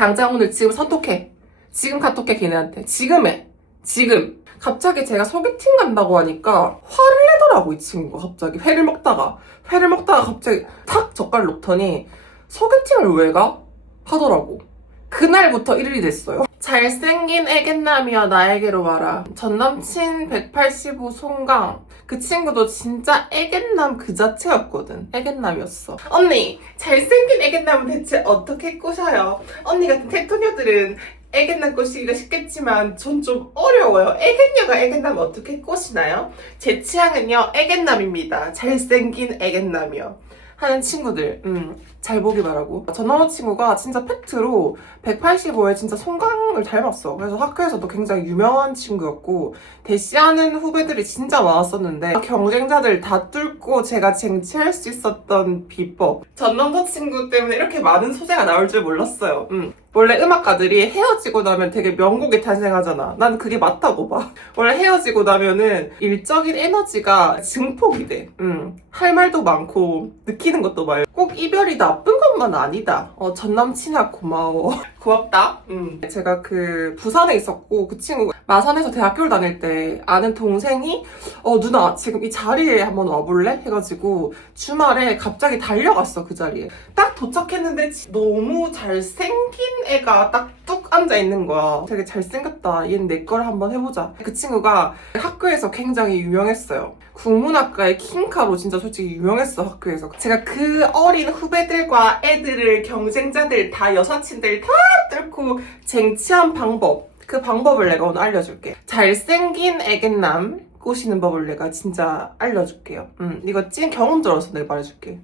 당장 오늘 지금 선톡해. 지금 카톡해 걔네한테. 지금 해. 지금. 갑자기 제가 소개팅 간다고 하니까 화를 내더라고 이 친구가. 갑자기 회를 먹다가 갑자기 탁 젓갈 놓더니 소개팅을 왜 가? 하더라고. 그날부터 1일이 됐어요. 잘생긴 애견남이여 나에게로 와라. 전남친 185 송강. 그 친구도 진짜 애견남 그 자체였거든. 애견남이었어. 언니, 잘생긴 애견남은 대체 어떻게 꼬셔요? 언니 같은 테토녀들은 애견남 꼬시기가 쉽겠지만 전 좀 어려워요. 애견녀가 애견남 어떻게 꼬시나요? 제 취향은요, 애견남입니다. 잘생긴 애견남이요. 하는 친구들, 잘 보기 바라고. 전 남자친구가 진짜 팩트로 185에 진짜 송강을 닮았어. 그래서 학교에서도 굉장히 유명한 친구였고, 대시하는 후배들이 진짜 많았었는데, 경쟁자들 다 뚫고 제가 쟁취할 수 있었던 비법. 전 남자친구 때문에 이렇게 많은 소재가 나올 줄 몰랐어요. 원래 음악가들이 헤어지고 나면 되게 명곡이 탄생하잖아. 난 그게 맞다고 봐. 원래 헤어지고 나면은 일적인 에너지가 증폭이 돼. 할 말도 많고 느끼는 것도 많고 꼭 이별이 나쁜 것만 아니다. 전 남친아 고마워. 고맙다. 제가 그 부산에 있었고 그 친구가 마산에서 대학교를 다닐 때 아는 동생이 누나 지금 이 자리에 한번 와볼래? 해가지고 주말에 갑자기 달려갔어 그 자리에. 딱 도착했는데 너무 잘생긴 애가 딱 뚝 앉아있는 거야. 되게 잘생겼다. 얘는 내 걸 한번 해보자. 그 친구가 학교에서 굉장히 유명했어요. 국문학과의 킹카로 진짜 솔직히 유명했어 학교에서. 제가 그 어린 후배들과 애들을 경쟁자들 다 여사친들 다 뚫고 쟁취한 방법. 그 방법을 내가 오늘 알려줄게. 잘생긴 애견남 꼬시는 법을 내가 진짜 알려줄게요. 이거 찐 경험자로서 내가 말해줄게.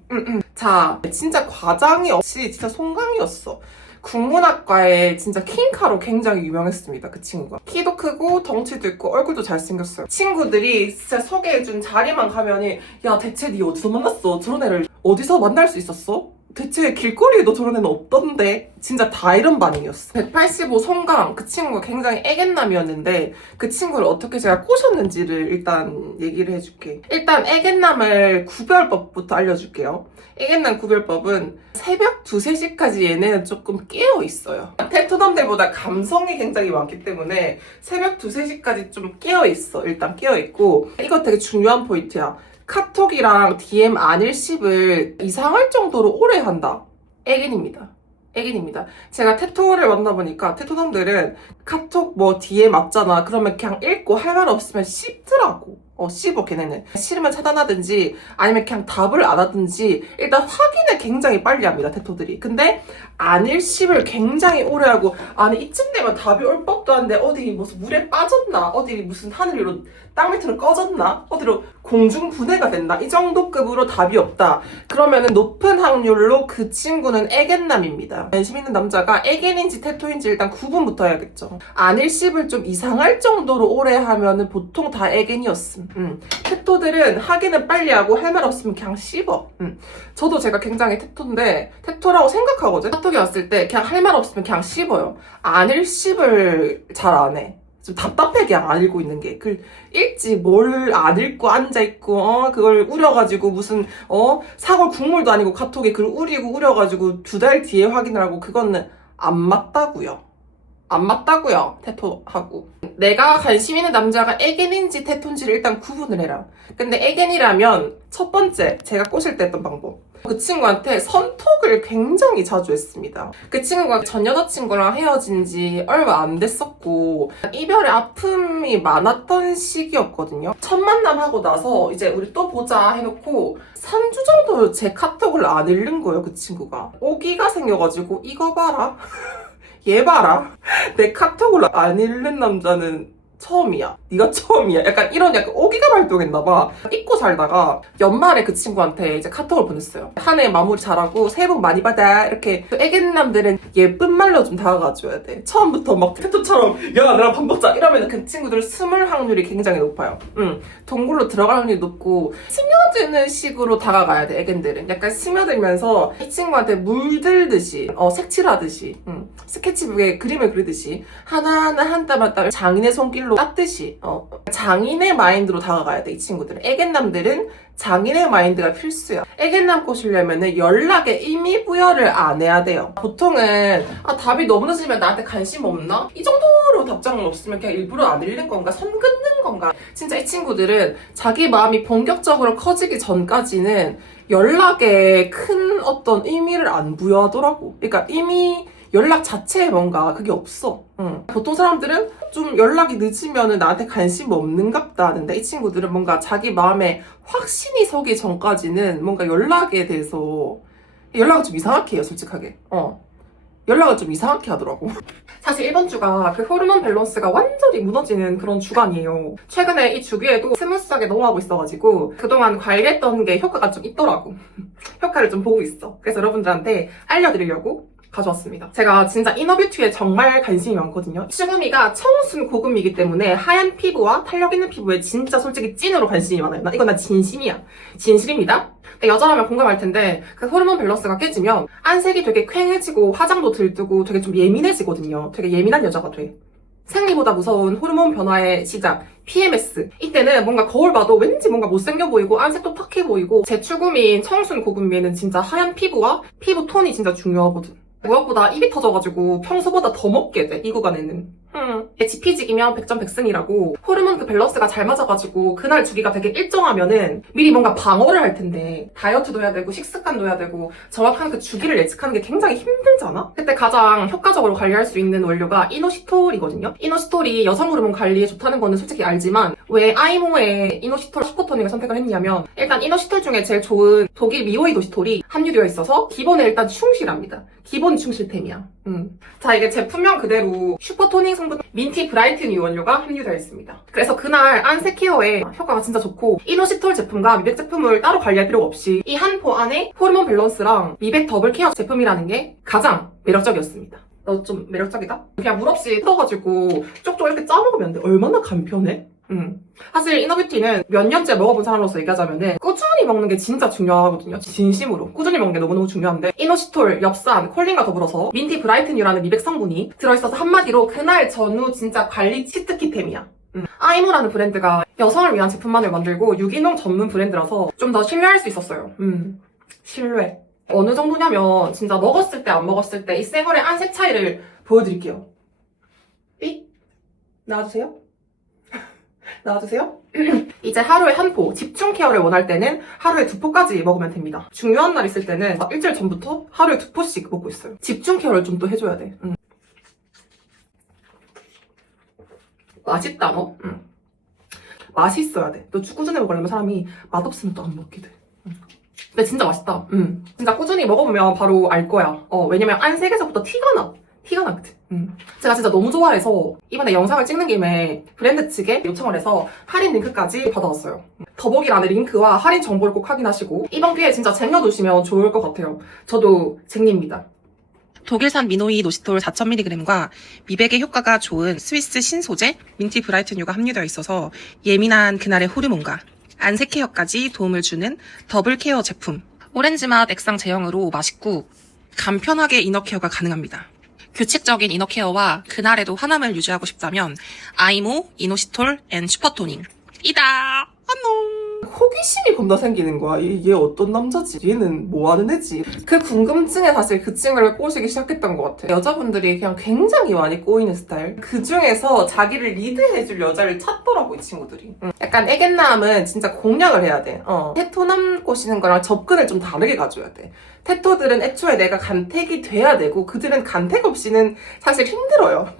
자, 진짜 과장이 없이 진짜 송강이었어. 국문학과에 진짜 킹카로 굉장히 유명했습니다. 그 친구가. 키도 크고 덩치도 있고 얼굴도 잘생겼어요. 친구들이 진짜 소개해준 자리만 가면은 야 대체 니 어디서 만났어? 저런 애를 어디서 만날 수 있었어? 대체 길거리에도 저런 애는 없던데? 진짜 다 이런 반응이었어. 185 송강, 그 친구가 굉장히 애견남이었는데 그 친구를 어떻게 제가 꼬셨는지를 일단 얘기를 해줄게. 일단 애견남을 구별법부터 알려줄게요. 애견남 구별법은 새벽 2, 3시까지 얘네는 조금 깨어있어요. 테토남들보다 감성이 굉장히 많기 때문에 새벽 2, 3시까지 좀 깨어있어. 일단 깨어있고 이거 되게 중요한 포인트야. 카톡이랑 DM 안일십을 이상할 정도로 오래 한다. 애견입니다. 애견입니다. 제가 테토를 만나보니까 테토남들은 카톡 뭐 DM 왔잖아. 그러면 그냥 읽고 할 말 없으면 씹더라고. 씹어 걔네는. 싫으면 차단하든지 아니면 그냥 답을 안 하든지 일단 확인을 굉장히 빨리 합니다. 테토들이. 근데 안일십을 굉장히 오래 하고 아니 이쯤 되면 답이 올 법도 한데 어디 무슨 물에 빠졌나? 어디 무슨 하늘 위로 땅 밑으로 꺼졌나? 어디로 공중 분해가 됐나? 이 정도 급으로 답이 없다. 그러면은 높은 확률로 그 친구는 애견남입니다. 관심 있는 남자가 애견인지 테토인지 일단 구분부터 해야겠죠. 안일십을 좀 이상할 정도로 오래 하면은 보통 다 애견이었음. 테토들은 확인은 빨리 하고 할 말 없으면 그냥 씹어. 저도 제가 굉장히 테토인데 테토라고 생각하거든. 카톡이 왔을 때 그냥 할 말 없으면 그냥 씹어요. 안일십을 잘 안 해. 좀 답답해 그냥 안 읽고 있는 게. 그 읽지 뭘 안 읽고 앉아있고 그걸 우려가지고 무슨 사골 국물도 아니고 카톡에 그걸 우려가지고 2달 뒤에 확인을 하고 그거는 안 맞다고요. 안 맞다고요. 테토하고. 내가 관심 있는 남자가 애견인지 테토인지를 일단 구분을 해라. 근데 애견이라면 첫 번째 제가 꼬실 때 했던 방법. 그 친구한테 선톡을 굉장히 자주 했습니다. 그 친구가 전 여자친구랑 헤어진 지 얼마 안 됐었고 이별의 아픔이 많았던 시기였거든요. 첫 만남하고 나서 이제 우리 또 보자 해놓고 3주 정도 제 카톡을 안 읽는 거예요. 그 친구가. 오기가 생겨가지고 이거 봐라. 얘 봐라. 내 카톡을 안 읽는 남자는 처음이야. 네가 처음이야. 약간 오기가 발동했나봐. 잊고 살다가 연말에 그 친구한테 이제 카톡을 보냈어요. 한 해 마무리 잘하고 새해 복 많이 받아. 이렇게 애견남들은 예쁜 말로 좀 다가가줘야 돼. 처음부터 막 테토처럼 야 나랑 밥 먹자 이러면 그 친구들 스물 확률이 굉장히 높아요. 동굴로 들어갈 확률이 높고 스며드는 식으로 다가가야 돼. 애견들은 약간 스며들면서 이 친구한테 물들듯이 색칠하듯이 스케치북에 그림을 그리듯이 하나하나 한 땀 한 땀 장인의 손길로 이슬로 땄듯이 장인의 마인드로 다가가야 돼. 이 친구들은. 애견남들은 장인의 마인드가 필수야. 애견남 꼬시려면은 연락에 의미 부여를 안 해야 돼요. 보통은 답이 너무 늦으면 나한테 관심 없나? 이 정도로 답장은 없으면 그냥 일부러 안 읽는 건가? 선 긋는 건가? 진짜 이 친구들은 자기 마음이 본격적으로 커지기 전까지는 연락에 큰 어떤 의미를 안 부여하더라고. 그러니까 이미 연락 자체에 뭔가 그게 없어. 보통 사람들은 좀 연락이 늦으면 나한테 관심 없는갑다 하는데 이 친구들은 뭔가 자기 마음에 확신이 서기 전까지는 뭔가 연락에 대해서 연락을 좀 이상하게 해요, 솔직하게. 연락을 좀 이상하게 하더라고. 사실 이번 주가 그 호르몬 밸런스가 완전히 무너지는 그런 주간이에요. 최근에 이 주기에도 스무스하게 넘어가고 있어가지고 그동안 관리했던 게 효과가 좀 있더라고. 효과를 좀 보고 있어. 그래서 여러분들한테 알려드리려고 가져왔습니다. 제가 진짜 이너뷰티에 정말 관심이 많거든요. 슈그미가 청순 고금이기 때문에 하얀 피부와 탄력 있는 피부에 진짜 솔직히 찐으로 관심이 많아요. 이건 난 진심이야. 진실입니다. 여자라면 공감할 텐데 그 호르몬 밸런스가 깨지면 안색이 되게 퀭해지고 화장도 들뜨고 되게 좀 예민해지거든요. 되게 예민한 여자가 돼. 생리보다 무서운 호르몬 변화의 시작, PMS. 이때는 뭔가 거울 봐도 왠지 뭔가 못생겨 보이고 안색도 탁해 보이고 제 추구미인 청순 고금미에는 진짜 하얀 피부와 피부 톤이 진짜 중요하거든. 무엇보다 입이 터져가지고 평소보다 더 먹게 돼, 이 구간에는. 지피지기면 백전백승이라고 호르몬 그 밸런스가 잘 맞아가지고 그날 주기가 되게 일정하면은 미리 뭔가 방어를 할 텐데 다이어트도 해야 되고 식습관도 해야 되고 정확한 그 주기를 예측하는 게 굉장히 힘들잖아? 그때 가장 효과적으로 관리할 수 있는 원료가 이노시톨이거든요? 이노시톨이 여성 호르몬 관리에 좋다는 거는 솔직히 알지만 왜 아이모에 이노시톨 슈퍼토닉을 선택을 했냐면 일단 이노시톨 중에 제일 좋은 독일 미오이노시톨이 함유되어 있어서 기본에 일단 충실합니다. 기본 충실템이야. 자, 이게 제품명 그대로 슈퍼토닝 성분 민티 브라이트뉴 원료가 함유되어 있습니다. 그래서 그날 안색 케어에 효과가 진짜 좋고 이노시톨 제품과 미백 제품을 따로 관리할 필요가 없이 이 한 포 안에 호르몬 밸런스랑 미백 더블 케어 제품이라는 게 가장 매력적이었습니다. 너 좀 매력적이다? 그냥 물 없이 뜯어가지고 쪽쪽 이렇게 짜먹으면 돼. 얼마나 간편해? 사실 이너뷰티는 몇 년째 먹어본 사람으로서 얘기하자면은 꾸준히 먹는 게 진짜 중요하거든요. 진심으로 꾸준히 먹는 게 너무너무 중요한데 이노시톨, 엽산, 콜린과 더불어서 민티 브라이트뉴라는 미백 성분이 들어있어서 한마디로 그날 전후 진짜 관리 치트키템이야. 아이모라는 브랜드가 여성을 위한 제품만을 만들고 유기농 전문 브랜드라서 좀 더 신뢰할 수 있었어요. 신뢰. 어느 정도냐면 진짜 먹었을 때 안 먹었을 때 이 쌩얼의 안색 차이를 보여드릴게요. 삑! 나와주세요. 나와주세요. 이제 하루에 한 포, 집중 케어를 원할 때는 하루에 2포까지 먹으면 됩니다. 중요한 날 있을 때는 일주일 전부터 하루에 2포씩 먹고 있어요. 집중 케어를 좀 또 해줘야 돼. 맛있다, 너? 맛있어야 돼. 너 꾸준히 먹으려면 사람이 맛없으면 또 안 먹게 돼. 근데 진짜 맛있다. 진짜 꾸준히 먹어보면 바로 알 거야. 왜냐면 안색에서부터 티가 나. 티가 나거든. 제가 진짜 너무 좋아해서 이번에 영상을 찍는 김에 브랜드 측에 요청을 해서 할인 링크까지 받아왔어요. 더보기란에 링크와 할인 정보를 꼭 확인하시고 이번 기회에 진짜 쟁여두시면 좋을 것 같아요. 저도 쟁입니다. 독일산 미노이 노시톨 4000mg과 미백에 효과가 좋은 스위스 신소재 민티 브라이트뉴가 함유되어 있어서 예민한 그날의 호르몬과 안색 케어까지 도움을 주는 더블 케어 제품. 오렌지맛 액상 제형으로 맛있고 간편하게 이너 케어가 가능합니다. 규칙적인 이너 케어와 그날에도 환함을 유지하고 싶다면 아이모, 이노시톨 앤 슈퍼토닝 이다. 안녕. 호기심이 겁나 생기는 거야. 얘 어떤 남자지? 얘는 뭐 하는 애지? 그 궁금증에 사실 그 친구를 꼬시기 시작했던 것 같아. 여자분들이 그냥 굉장히 많이 꼬이는 스타일. 그 중에서 자기를 리드해줄 여자를 찾더라고, 이 친구들이. 약간 애견남은 진짜 공략을 해야 돼. 테토남 꼬시는 거랑 접근을 좀 다르게 가줘야 돼. 테토들은 애초에 내가 간택이 돼야 되고 그들은 간택 없이는 사실 힘들어요.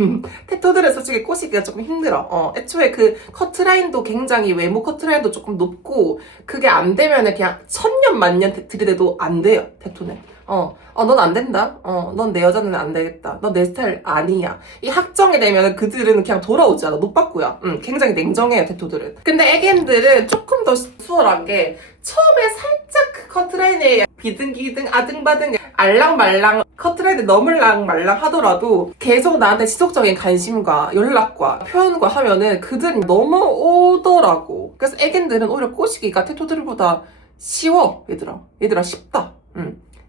테토들은 솔직히 꼬시기가 조금 힘들어. 애초에 그 커트라인도 굉장히 외모 커트라인도 조금 높고 그게 안 되면은 그냥 천년 만년 들이대도 안 돼요, 테토는. 넌 안 된다. 넌 내 여자는 안 되겠다. 넌 내 스타일 아니야. 이 확정이 되면 그들은 그냥 돌아오지 않아. 노빠꾸야. 굉장히 냉정해요, 테토들은. 근데 애견들은 조금 더 수월한 게 처음에 살짝 그 커트라인에 비등기등 아등바등 알랑말랑 커트라인에 너물랑 말랑 하더라도 계속 나한테 지속적인 관심과 연락과 표현과 하면은 그들이 넘어오더라고. 그래서 애견들은 오히려 꼬시기가 테토들보다 쉬워, 얘들아 쉽다.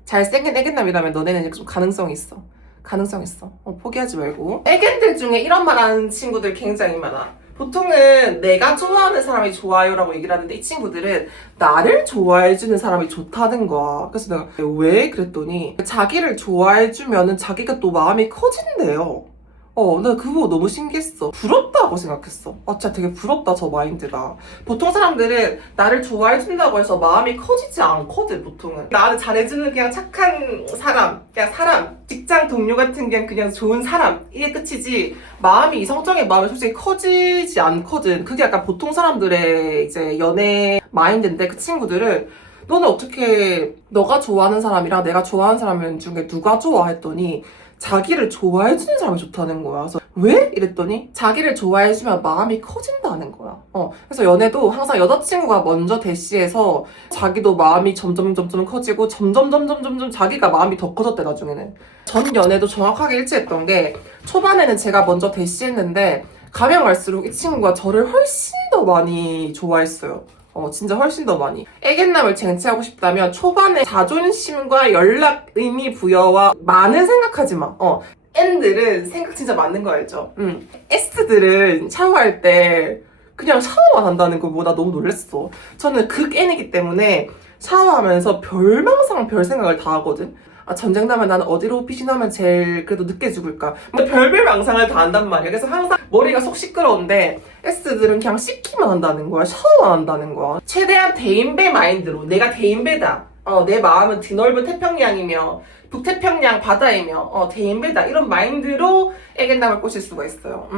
잘생긴 애견남이라면 너네는 좀 가능성이 있어. 가능성 있어. 포기하지 말고. 애견들 중에 이런 말 하는 친구들 굉장히 많아. 보통은 내가 좋아하는 사람이 좋아요라고 얘기를 하는데 이 친구들은 나를 좋아해주는 사람이 좋다는 거야. 그래서 내가 왜? 그랬더니 자기를 좋아해주면은 자기가 또 마음이 커진대요. 나 그거 너무 신기했어. 부럽다고 생각했어. 진짜 되게 부럽다, 저 마인드가. 보통 사람들은 나를 좋아해준다고 해서 마음이 커지지 않거든, 보통은. 나를 잘해주는 그냥 착한 사람, 직장 동료 같은 그냥 좋은 사람, 이게 끝이지, 마음이 이성적인 마음이 솔직히 커지지 않거든. 그게 약간 보통 사람들의 이제 연애 마인드인데 그 친구들은 너는 어떻게 너가 좋아하는 사람이랑 내가 좋아하는 사람 중에 누가 좋아 했더니 자기를 좋아해주는 사람이 좋다는 거야. 그래서 왜? 이랬더니 자기를 좋아해주면 마음이 커진다는 거야. 그래서 연애도 항상 여자친구가 먼저 대시해서 자기도 마음이 점점 커지고 점점 자기가 마음이 더 커졌대, 나중에는. 전 연애도 정확하게 일치했던 게 초반에는 제가 먼저 대시했는데 가면 갈수록 이 친구가 저를 훨씬 더 많이 좋아했어요. 진짜 훨씬 더 많이. 애견남을 쟁취하고 싶다면 초반에 자존심과 연락 의미 부여와 많은 생각하지 마. N들은 생각 진짜 많은 거 알죠? S들은 샤워할 때 그냥 샤워만 한다는 거 나 너무 놀랬어. 저는 극 N이기 때문에 샤워하면서 별망상 별 생각을 다 하거든. 전쟁 나면 나는 어디로 피신하면 제일 그래도 늦게 죽을까? 별별 망상을 다 한단 말이야. 그래서 항상 머리가 속 시끄러운데 S들은 그냥 씻기만 한다는 거야. 샤워만 한다는 거야. 최대한 대인배 마인드로 내가 대인배다. 내 마음은 드넓은 태평양이며 북태평양 바다이며 대인배다. 이런 마인드로 애견남을 꼬실 수가 있어요.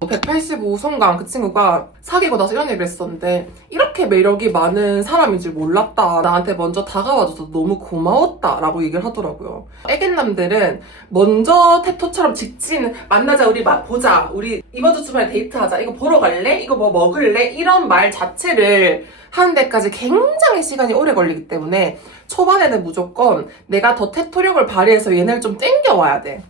185성강 그 친구가 사귀고 나서 이런 얘기를 했었는데 이렇게 매력이 많은 사람인 줄 몰랐다. 나한테 먼저 다가와줘서 너무 고마웠다 라고 얘기를 하더라고요. 애견남들은 먼저 태토처럼 직진 만나자 우리 보자 우리 이번 주 주말에 데이트하자 이거 보러 갈래? 이거 뭐 먹을래? 이런 말 자체를 하는 데까지 굉장히 시간이 오래 걸리기 때문에 초반에는 무조건 내가 더 태토력을 발휘해서 얘네를 좀 땡겨와야 돼.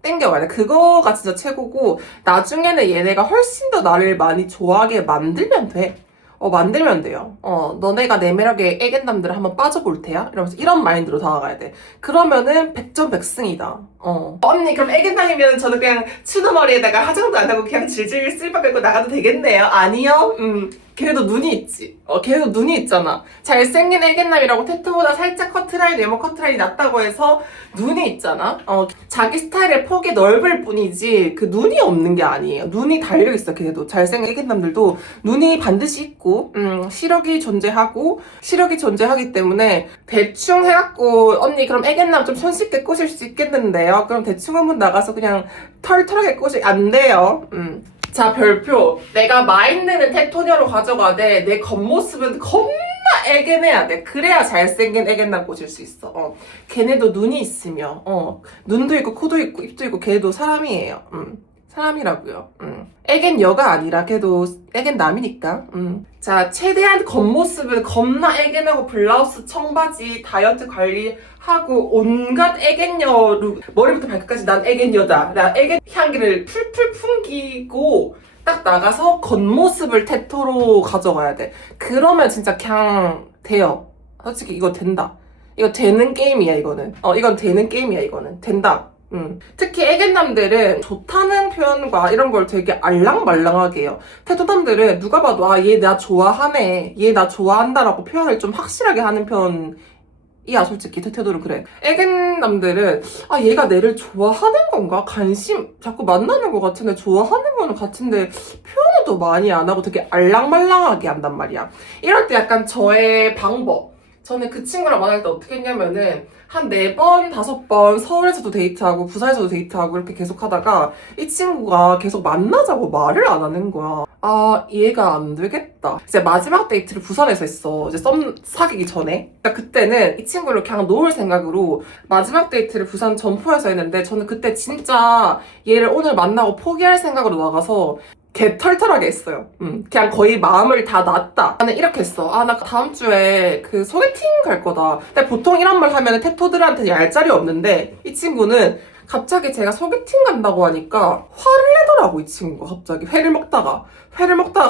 땡겨와야 돼. 그거가 진짜 최고고 나중에는 얘네가 훨씬 더 나를 많이 좋아하게 만들면 돼. 만들면 돼요. 너네가 내 매력에 애견남들을 한번 빠져볼 테야? 이러면서 이런 마인드로 다가가야 돼. 그러면은 100점 100승이다. 언니 그럼 애견남이면 저는 그냥 추노머리에다가 화장도 안 하고 그냥 질질 쓸바 끌고 나가도 되겠네요? 아니요. 걔네도 눈이 있지. 걔네도 눈이 있잖아. 잘생긴 애견남이라고 태토보다 살짝 커트라인, 외모 커트라인이 낮다고 해서 눈이 있잖아. 자기 스타일의 폭이 넓을 뿐이지 그 눈이 없는 게 아니에요. 눈이 달려있어, 걔네도. 잘생긴 애견남들도 눈이 반드시 있고, 시력이 존재하기 때문에 대충 해갖고 언니 그럼 애견남 좀 손쉽게 꼬실 수 있겠는데요? 그럼 대충 한번 나가서 그냥 털털하게 안 돼요. 자, 별표. 내가 마인드는 테토녀로 가져가되 내 겉모습은 겁나 애견해야 돼. 그래야 잘생긴 애견남 꼬실 수 있어. 걔네도 눈이 있으며 눈도 있고 코도 있고 입도 있고 걔도 사람이에요. 사람이라고요. 애견여가 아니라 걔도 애견남이니까. 자, 최대한 겉모습은 겁나 애견하고 블라우스, 청바지, 다이어트 관리하고 온갖 애견여 룩, 머리부터 발끝까지 난 애견여다. 나 애견 향기를 풀풀 풍기고 딱 나가서 겉모습을 테토로 가져가야 돼. 그러면 진짜 그냥 돼요. 솔직히 이거 된다. 이거 되는 게임이야, 이거는. 이건 되는 게임이야, 이거는. 된다. 특히 애견남들은 좋다는 표현과 이런 걸 되게 알랑말랑하게 해요. 태토남들은 누가 봐도 얘 나 좋아하네, 얘 나 좋아한다라고 표현을 좀 확실하게 하는 편이야. 솔직히 태도는 그래. 애견남들은 얘가 내를 좋아하는 건가? 자꾸 만나는 것 같은데 좋아하는 거는 같은데 표현을 또 많이 안 하고 되게 알랑말랑하게 한단 말이야. 이럴 때 약간 저의 방법, 저는 그 친구랑 만날 때 어떻게 했냐면은 한 4번, 5번 서울에서도 데이트하고 부산에서도 데이트하고 이렇게 계속 하다가 이 친구가 계속 만나자고 말을 안 하는 거야. 얘가 안 되겠다. 이제 마지막 데이트를 부산에서 했어. 이제 썸 사귀기 전에. 그러니까 그때는 이 친구를 그냥 놓을 생각으로 마지막 데이트를 부산 점포에서 했는데 저는 그때 진짜 얘를 오늘 만나고 포기할 생각으로 나가서 개 털털하게 했어요. 그냥 거의 마음을 다 놨다. 나는 이렇게 했어. 나 다음 주에 그 소개팅 갈 거다. 근데 보통 이런 말 하면 태토들한테 얄짤이 없는데 이 친구는 갑자기 제가 소개팅 간다고 하니까 화를 내더라고, 이 친구가. 갑자기 회를 먹다가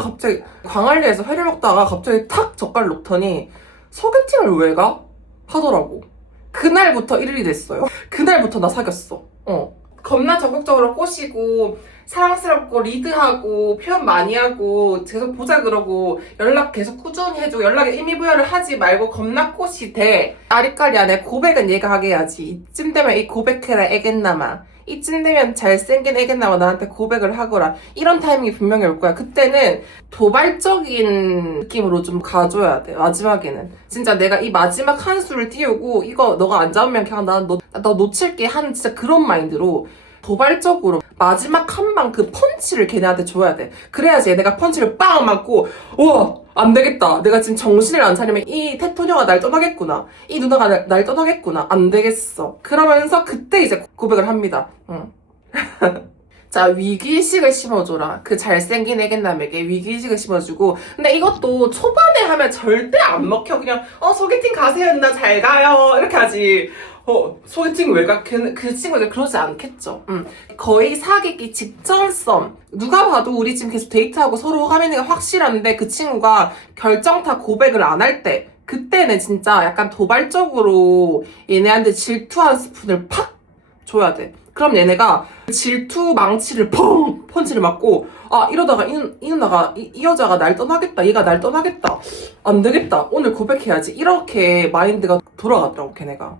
갑자기 광안리에서 회를 먹다가 갑자기 탁 젓갈 놓더니 소개팅을 왜 가? 하더라고. 그날부터 1일이 됐어요. 그날부터 나 사귀었어. 겁나 적극적으로 꼬시고 사랑스럽고 리드하고 표현 많이 하고 계속 보자 그러고 연락 계속 꾸준히 해주고 연락에 의미부여를 하지 말고 겁나 꼬시대. 아리까리 안에 고백은 얘가 하게 해야지. 이쯤 되면 이 고백해라 애겠나마. 이쯤 되면 잘생긴 애겠나마 나한테 고백을 하거라. 이런 타이밍이 분명히 올 거야. 그때는 도발적인 느낌으로 좀 가줘야 돼. 마지막에는 진짜 내가 이 마지막 한 수를 띄우고 이거 너가 안 잡으면 그냥 너 놓칠게 하는 진짜 그런 마인드로 도발적으로 마지막 한 방 그 펀치를 걔네한테 줘야 돼. 그래야지 얘네가 펀치를 빵 맞고 우와 안 되겠다. 내가 지금 정신을 안 차리면 이 테토녀가 날 떠나겠구나. 이 누나가 날 떠나겠구나. 안 되겠어. 그러면서 그때 이제 고백을 합니다. 응. 자, 위기의식을 심어줘라. 그 잘생긴 애견남에게 위기의식을 심어주고. 근데 이것도 초반에 하면 절대 안 먹혀. 그냥 소개팅 가세요 누나 잘 가요 이렇게 하지. 소개팅 왜 가? 그 친구들 그러지 않겠죠. 거의 사귀기 직전 썸. 누가 봐도 우리 지금 계속 데이트하고 서로 호감 있는 게 확실한데 그 친구가 결정타 고백을 안 할 때 그때는 진짜 약간 도발적으로 얘네한테 질투 한 스푼을 팍 줘야 돼. 그럼 얘네가 질투 망치를 펑! 펀치를 맞고 이러다가 이 누나가 이 여자가 날 떠나겠다. 얘가 날 떠나겠다. 안 되겠다. 오늘 고백해야지. 이렇게 마인드가 돌아가더라고 걔네가.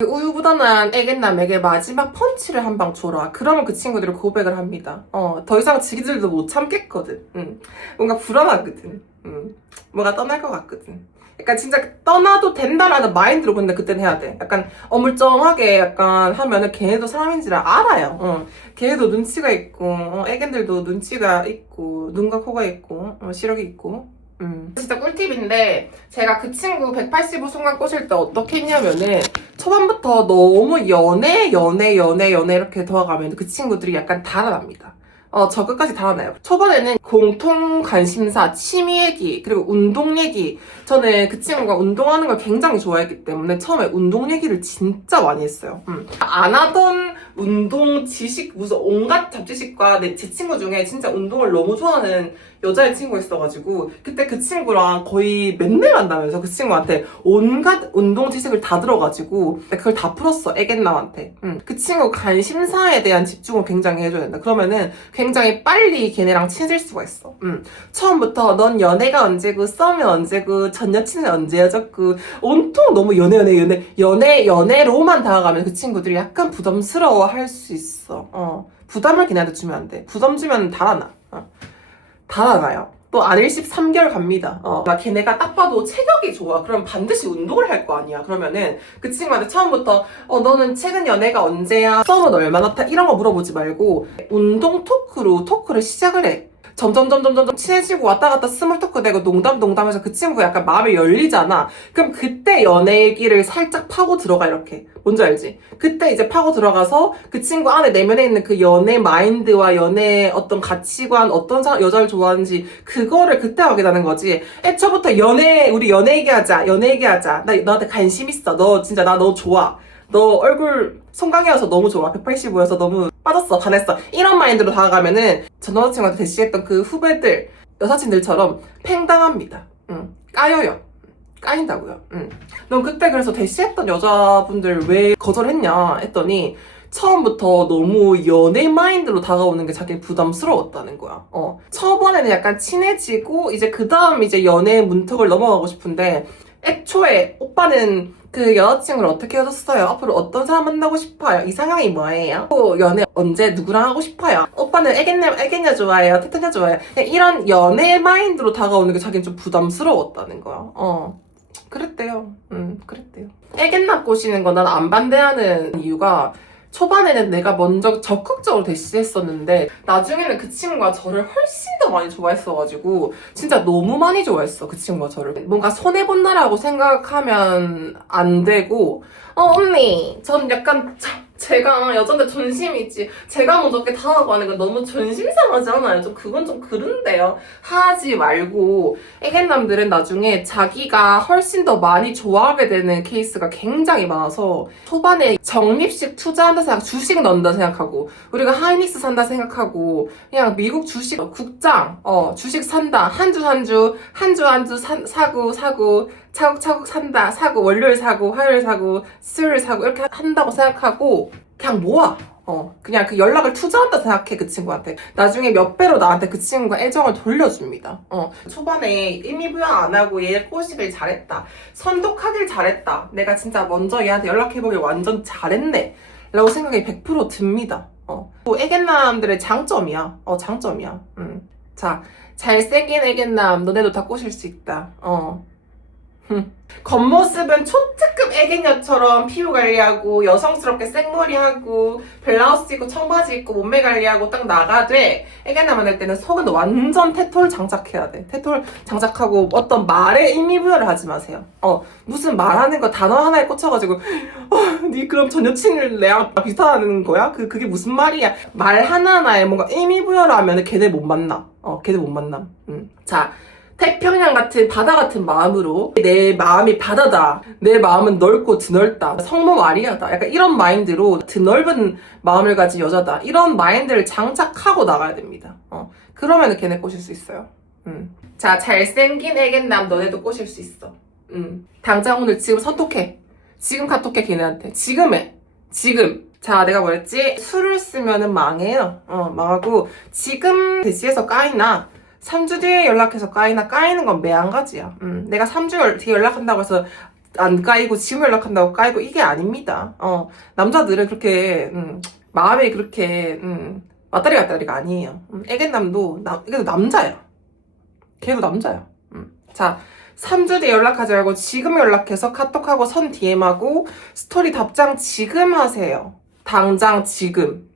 그 우유부단한 애견남에게 마지막 펀치를 한 방 줘라. 그러면 그 친구들이 고백을 합니다. 더 이상 지기들도 못 참겠거든. 뭔가 불안하거든. 뭔가 떠날 것 같거든. 약간 진짜 떠나도 된다라는 마인드로 근데 그때는 해야 돼. 약간 어물쩡하게 약간 하면은 걔네도 사람인지를 알아요. 걔네도 눈치가 있고, 애견들도 눈치가 있고, 눈과 코가 있고, 시력이 있고. 진짜 꿀팁인데 제가 그 친구 185 순간 꼬실 때 어떻게 했냐면은 초반부터 너무 연애 이렇게 더가면 그 친구들이 약간 달아납니다. 저 끝까지 달아나요. 초반에는 공통 관심사, 취미 얘기, 그리고 운동 얘기. 저는 그 친구가 운동하는 걸 굉장히 좋아했기 때문에 처음에 운동 얘기를 진짜 많이 했어요. 안 하던 운동 지식, 무슨 온갖 잡지식과 제 친구 중에 진짜 운동을 너무 좋아하는 여자의 친구가 있어가지고 그때 그 친구랑 거의 맨날 만나면서 그 친구한테 온갖 운동 지식을 다 들어가지고 그걸 다 풀었어. 애견남한테. 그 친구 관심사에 대한 집중을 굉장히 해줘야 된다. 그러면은 굉장히 빨리 걔네랑 친해질 수가 있어. 처음부터 넌 연애가 언제고 썸이 언제고 전 여친은 언제여졌고 온통 너무 연애로만 다가가면 그 친구들이 약간 부담스러워 할 수 있어. 부담을 걔네한테 주면 안 돼. 부담 주면 달아나. 달아나요. 또 안 일십 3개월 갑니다. 걔네가 딱 봐도 체격이 좋아. 그럼 반드시 운동을 할 거 아니야. 그러면은 그 친구한테 처음부터 너는 최근 연애가 언제야? 썸은 얼마나 타? 이런 거 물어보지 말고 운동 토크를 시작을 해. 점점 친해지고 왔다 갔다 스몰 토크 되고 농담해서 그 친구가 약간 마음이 열리잖아. 그럼 그때 연애 얘기를 살짝 파고 들어가 이렇게. 뭔지 알지? 그때 이제 파고 들어가서 그 친구 안에 내면에 있는 그 연애 마인드와 연애 어떤 가치관, 어떤 여자를 좋아하는지 그거를 그때 확인하는 거지. 애초부터 우리 연애 얘기하자. 나 너한테 관심 있어. 너 진짜 너 좋아. 너 얼굴 송강이어서 너무 좋아. 185여서 너무 빠졌어. 반했어. 이런 마인드로 다가가면은 전 여자친구한테 대시했던 그 후배들, 여사친들처럼 팽당합니다. 까여요. 까인다고요. 넌 그때 그래서 대시했던 여자분들 왜 거절했냐 했더니 처음부터 너무 연애 마인드로 다가오는 게 자기 부담스러웠다는 거야. 초반에는 약간 친해지고 이제 그 다음 이제 연애 문턱을 넘어가고 싶은데 애초에 오빠는 그 여자친구를 어떻게 헤어졌어요? 앞으로 어떤 사람 만나고 싶어요? 이상형이 뭐예요? 또 연애 언제 누구랑 하고 싶어요? 오빠는 애견녀 좋아해요? 테토녀 좋아해요? 그냥 이런 연애 마인드로 다가오는 게 자기는 좀 부담스러웠다는 거야. 그랬대요. 그랬대요. 애견남 꼬시는 건 난 안 반대하는 이유가 초반에는 내가 먼저 적극적으로 대시했었는데 나중에는 그 친구가 저를 훨씬 더 많이 좋아했어가지고 진짜 너무 많이 좋아했어. 그 친구가 저를. 뭔가 손해본다라고 생각하면 안 되고 언니 전 약간 제가 여잔데 존심이 있지. 제가 먼저 이렇게 다가가는 건 너무 존심 상하지 않아요? 그건 좀 그런데요. 하지 말고 애견남들은 나중에 자기가 훨씬 더 많이 좋아하게 되는 케이스가 굉장히 많아서 초반에 적립식 투자한다 생각, 주식 넣는다 생각하고 우리가 하이닉스 산다 생각하고 그냥 미국 주식 국장 주식 산다 한 주 사고 차곡차곡 산다 사고 월요일 사고 화요일 사고 수요일 사고 이렇게 한다고 생각하고 그냥 모아. 그냥 그 연락을 투자한다 생각해, 그 친구한테. 나중에 몇 배로 나한테 그 친구가 애정을 돌려줍니다. 초반에 의미부여 안 하고 얘 꼬시길 잘했다. 선독하길 잘했다. 내가 진짜 먼저 얘한테 연락해보길 완전 잘했네. 라고 생각이 100% 듭니다. 또 애견남들의 장점이야. 장점이야. 자, 잘생긴 애견남, 너네도 다 꼬실 수 있다. 겉모습은 초특급 애견녀처럼 피부 관리하고 여성스럽게 생머리하고 블라우스 입고 청바지 입고 몸매 관리하고 딱 나가되 애견남 만날 때는 속은 완전 테토를 장착해야 돼. 테토를 장착하고 어떤 말에 의미부여를 하지 마세요. 무슨 말하는 거 단어 하나에 꽂혀가지고 니 그럼 전 여친을 내가 비슷하다는 거야? 그게 무슨 말이야? 말 하나하나에 뭔가 의미부여를 하면 걔네 못 만나. 걔네 못 만남. 자, 태평양 같은 바다 같은 마음으로 내 마음이 바다다. 내 마음은 넓고 드넓다. 성모 마리아다. 약간 이런 마인드로 드넓은 마음을 가진 여자다. 이런 마인드를 장착하고 나가야 됩니다. 그러면 걔네 꼬실 수 있어요. 자, 잘생긴 애견남 너네도 꼬실 수 있어. 당장 오늘 지금 선톡해. 지금 카톡해 걔네한테. 지금 해. 지금. 자, 내가 뭐랬지? 술을 쓰면은 망해요. 망하고 지금 대시해서 까이나 3주 뒤에 연락해서 까이는 건 매한가지야. 내가 3주 뒤에 연락한다고 해서 안 까이고 지금 연락한다고 까이고 이게 아닙니다. 남자들은 그렇게 마음이 그렇게 왔다리 갔다리가 아니에요. 애견남도 이게 남자야. 걔도 남자야. 자, 3주 뒤에 연락하지 말고 지금 연락해서 카톡하고 선 DM하고 스토리 답장 지금 하세요. 당장 지금.